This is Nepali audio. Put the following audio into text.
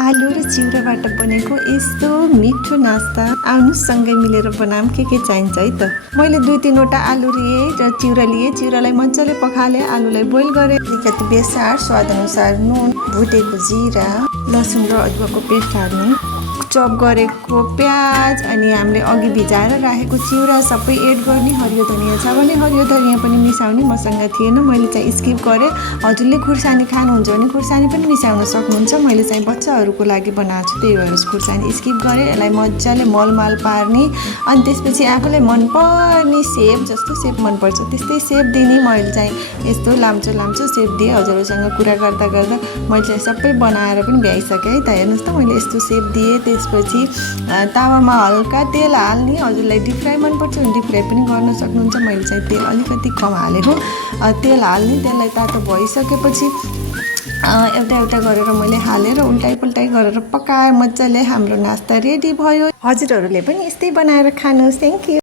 आलु र चिउराबाट बनेको यस्तो मिठो नास्ता आउनुस् सँगै मिलेर बनाऊँ। के चाहिन्छ है त। मैले 2-3 वटा आलु लिए र चिउरा लिए। चिउरालाई मजाले पखाले, आलुलाई बोइल गरे। अलिकति बेसार, स्वाद अनुसार नुन, भुटेको जीरा, लसुन र अदुवाको पेस्ट हाल्ने, चप गरेको प्याज अनि हामीले अघि भिजाएर राखेको चिउरा सबै एड गर्ने। हरियो धनिया छ भने हरियो धनिया पनि मिसाउने। मसँग थिएन, मैले चाहिँ स्किप गरेँ। हजुरले खुर्सानी खानुहुन्छ भने खुर्सानी पनि मिसाउन सक्नुहुन्छ। मैले चाहिँ बच्चाहरूको लागि बनाएको छु, त्यही भएर खुर्सानी स्किप गरेँ। यसलाई मजाले मलमाल पार्ने अनि त्यसपछि आफूलाई मनपर्ने सेप, जस्तो सेप मनपर्छ त्यस्तै सेप दिने। मैले चाहिँ यस्तो लाम्चो लाम्चो सेप दिएँ। हजुरहरूसँग कुरा गर्दा गर्दा मैले चाहिँ सबै बनाएर पनि भ्याइसकेँ है त। हेर्नुहोस् त, मैले यस्तो सेप दिएँ। त्यसपछि तावामा हल्का तेल हाल्ने। हजुरलाई डिप फ्राई मनपर्छ भने डिप फ्राई पनि गर्न सक्नुहुन्छ। मैले चाहिँ तेल अलिकति कम हालेको। तेल हाल्ने, त्यसलाई तातो भइसकेपछि एउटा एउटा गरेर मैले हालेर उल्टाइ पुल्टाइ गरेर पकाएँ। मजाले हाम्रो नास्ता रेडी भयो। हजुरहरूले पनि यस्तै बनाएर खानुहोस्। Thank you.